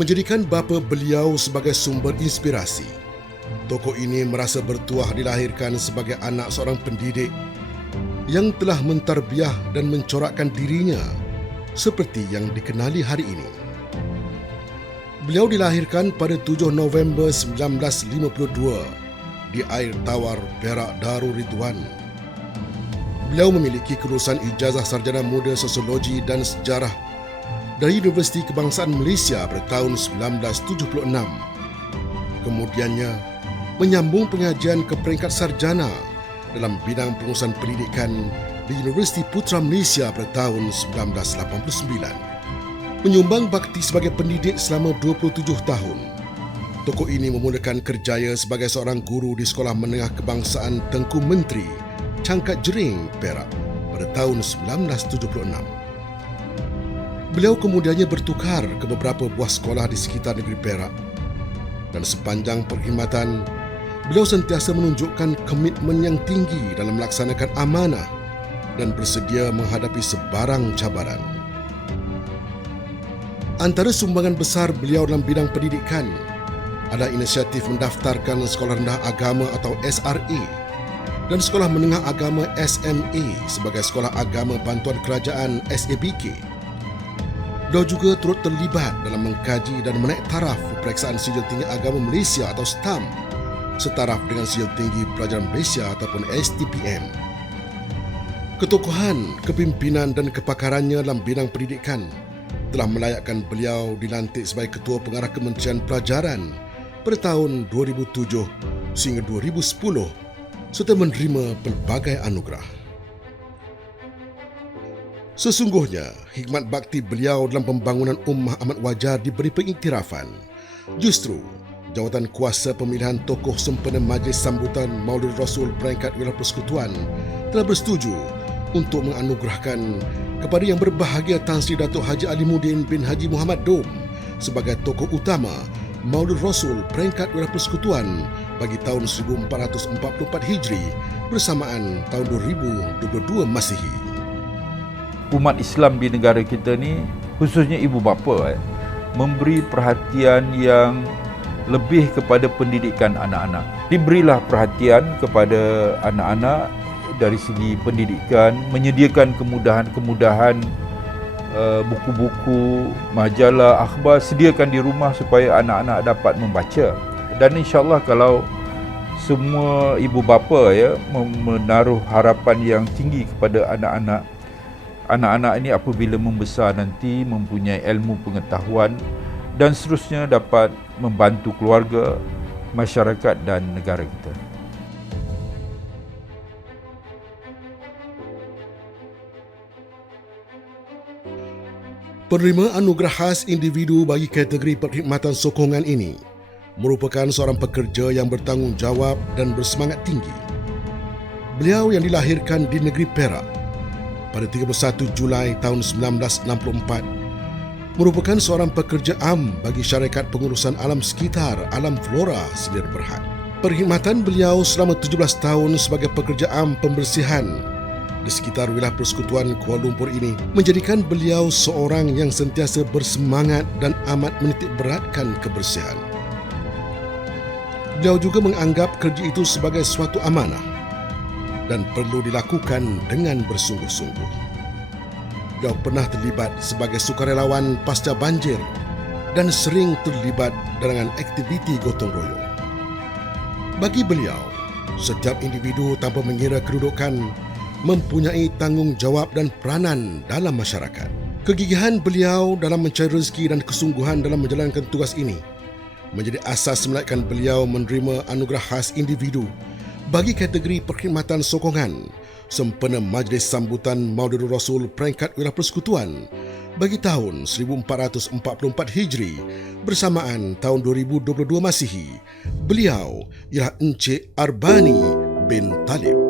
menjadikan bapa beliau sebagai sumber inspirasi. Tokoh ini merasa bertuah dilahirkan sebagai anak seorang pendidik yang telah mentarbiah dan mencorakkan dirinya seperti yang dikenali hari ini. Beliau dilahirkan pada 7 November 1952 di Air Tawar, Perak Darul Ridwan. Beliau memiliki kelulusan ijazah sarjana muda sosiologi dan sejarah dari Universiti Kebangsaan Malaysia pada tahun 1976. Kemudiannya menyambung pengajian ke peringkat sarjana dalam bidang pengurusan pendidikan di Universiti Putra Malaysia pada tahun 1989. Menyumbang bakti sebagai pendidik selama 27 tahun. Tokoh ini memulakan kerjaya sebagai seorang guru di Sekolah Menengah Kebangsaan Tengku Menteri, Cangkat Jering, Perak pada tahun 1976. Beliau kemudiannya bertukar ke beberapa buah sekolah di sekitar negeri Perak dan sepanjang perkhidmatan, beliau sentiasa menunjukkan komitmen yang tinggi dalam melaksanakan amanah dan bersedia menghadapi sebarang cabaran. Antara sumbangan besar beliau dalam bidang pendidikan adalah inisiatif mendaftarkan Sekolah Rendah Agama atau SRA dan Sekolah Menengah Agama SMA sebagai Sekolah Agama Bantuan Kerajaan SABK. Beliau juga turut terlibat dalam mengkaji dan menaik taraf Peperiksaan Sijil Tinggi Agama Malaysia atau STAM setaraf dengan Sijil Tinggi Pelajaran Malaysia ataupun STPM. Ketokohan, kepimpinan dan kepakarannya dalam bidang pendidikan telah melayakkan beliau dilantik sebagai Ketua Pengarah Kementerian Pelajaran pada tahun 2007 sehingga 2010 serta menerima pelbagai anugerah. Sesungguhnya, hikmat bakti beliau dalam pembangunan ummah amat wajar diberi pengiktirafan. Justru, jawatan kuasa pemilihan tokoh sempena Majlis Sambutan Maulid Rasul peringkat Wilayah Persekutuan telah bersetuju untuk menganugerahkan kepada Yang Berbahagia Tan Sri Datuk Haji Alimuddin bin Haji Muhammad Dom sebagai tokoh utama Maulid Rasul peringkat Wilayah Persekutuan bagi tahun 1444 Hijri bersamaan tahun 2022 Masihi. Umat Islam di negara kita ni, khususnya ibu bapa, memberi perhatian yang lebih kepada pendidikan anak-anak. Diberilah perhatian kepada anak-anak dari segi pendidikan, menyediakan kemudahan-kemudahan, buku-buku, majalah, akhbar, sediakan di rumah supaya anak-anak dapat membaca. Dan insya-Allah kalau semua ibu bapa menaruh harapan yang tinggi kepada anak-anak ini apabila membesar nanti mempunyai ilmu pengetahuan dan seterusnya dapat membantu keluarga, masyarakat dan negara kita. Penerima anugerah khas individu bagi kategori perkhidmatan sokongan ini merupakan seorang pekerja yang bertanggungjawab dan bersemangat tinggi. Beliau yang dilahirkan di negeri Perak pada 31 Julai tahun 1964 merupakan seorang pekerja am bagi syarikat pengurusan alam sekitar Alam Flora Selir Berhad. Perkhidmatan beliau selama 17 tahun sebagai pekerja am pembersihan di sekitar wilayah Persekutuan Kuala Lumpur ini menjadikan beliau seorang yang sentiasa bersemangat dan amat menitik beratkan kebersihan. Beliau juga menganggap kerja itu sebagai suatu amanah dan perlu dilakukan dengan bersungguh-sungguh. Beliau pernah terlibat sebagai sukarelawan pasca banjir dan sering terlibat dengan aktiviti gotong royong. Bagi beliau, setiap individu tanpa mengira kedudukan mempunyai tanggungjawab dan peranan dalam masyarakat. Kegigihan beliau dalam mencari rezeki dan kesungguhan dalam menjalankan tugas ini menjadi asas menaikkan beliau menerima anugerah khas individu bagi kategori perkhidmatan sokongan sempena Majlis Sambutan Maulidul Rasul peringkat Wilayah Persekutuan bagi tahun 1444 Hijri bersamaan tahun 2022 Masihi. Beliau ialah Encik Arbani bin Talib.